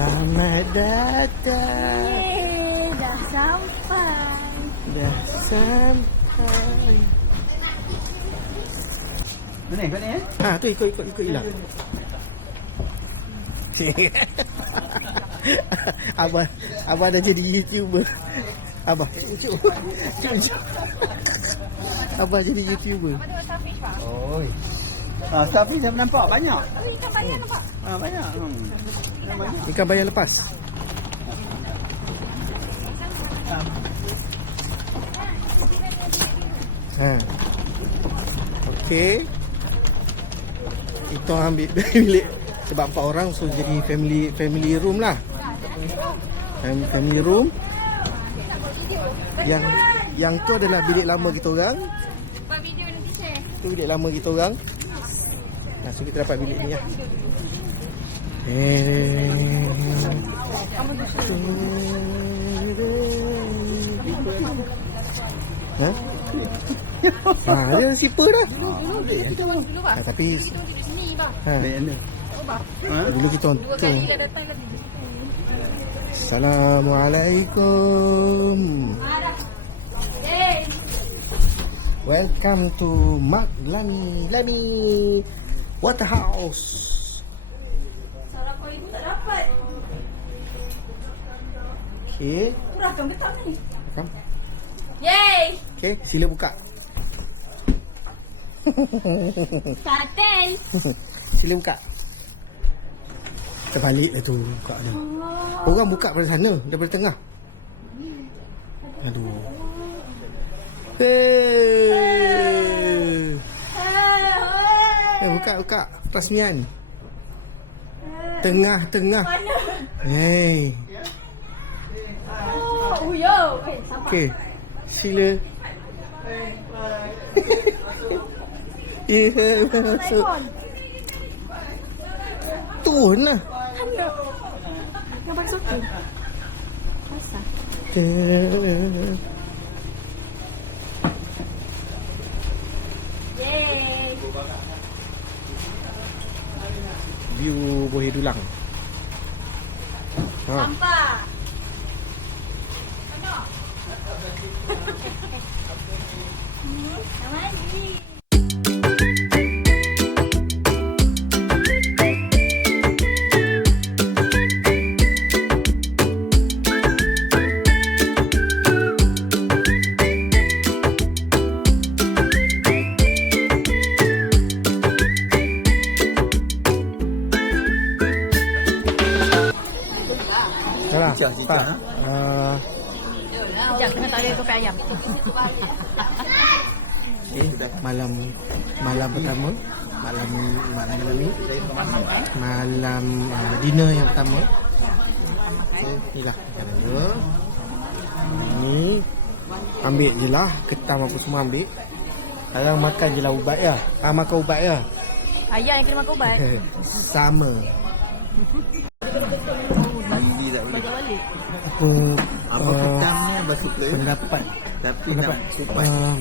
Selamat datang. Yeay, dah sampai. Dah sampai. Mana kau ni Tu ikut hilang. Abah dah jadi YouTuber. Abah, cucuk. Abah jadi YouTuber. Oh. Tapi saya nampak banyak. Ikan bayar nampak? Banyak. Ikan bayar lepas. Okey. Kita ambil bilik sebab 4 orang, so jadi family room lah. Family room. Yang tu adalah bilik lama kita orang. Buat video nanti share. Tu bilik lama kita orang. Nah, so kita dapat bilik ni ya. Dia sipar dah. Tapi dulu kita tu. Assalamualaikum. Welcome to Mark Lami Waterhouse. Salah kau itu tak dapat. Okey. Rakam ke tak ni? Rakam. Yeay. Okey, sila buka. Katen. Sila buka. Terbalik lah tu buka ni. Orang buka pada sana, daripada tengah. Aduh. Buka rasmian. Tengah. Hey. Oh, yo. Okey. Sila. Masuk. Turun lah. Nampak sokin. Masa? Yeay. View Buih Dulang. Nampak. Nak mandi. Cicak. Sekejap, kena tak ada tokai ayam. Okay, malam pertama, malam dinner yang pertama. Inilah dia. Ini ambil je lah, ketam apa semua ambil. Sekarang makan je lah ubat ya. Makan ubat ya. Ayam yang kena makan ubat. Sama. Balik. Apa ketamnya bersuka pendapat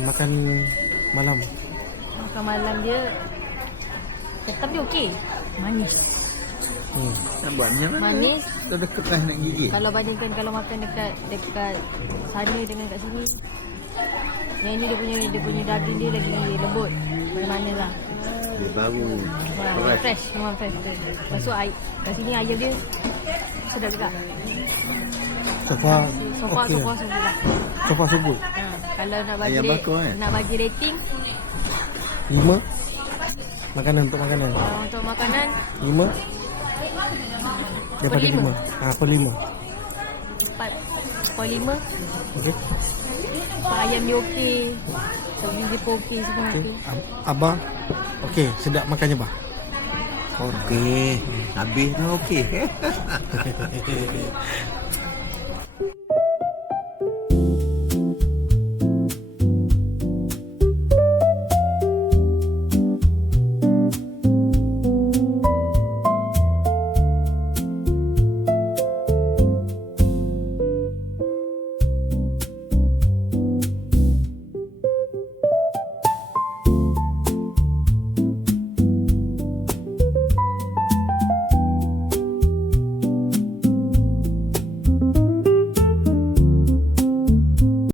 makan malam. Makan malam dia ketam dia okey. Manis. Buatnya Manis. Dah dekat dah nak gigi. Kalau bandingkan kalau makan dekat sana dengan kat sini, yang ini dia punya daging dia lagi lembut. Mana lah. Dia baru. Fresh, memang fresh. Lepas tu kat sini ayam dia sedap juga. Sofa Sofa sebut. Kalau nak Ayam bakar, nak bagi rating 5. Makanan untuk makanan. Untuk makanan 5. Daripada 5. Per 5. 4.5. Okey. Ayam dia okey. Gizi pun okey semua. Okey. Abah okey, sedap makannya bah. Okey. Habis dah okey.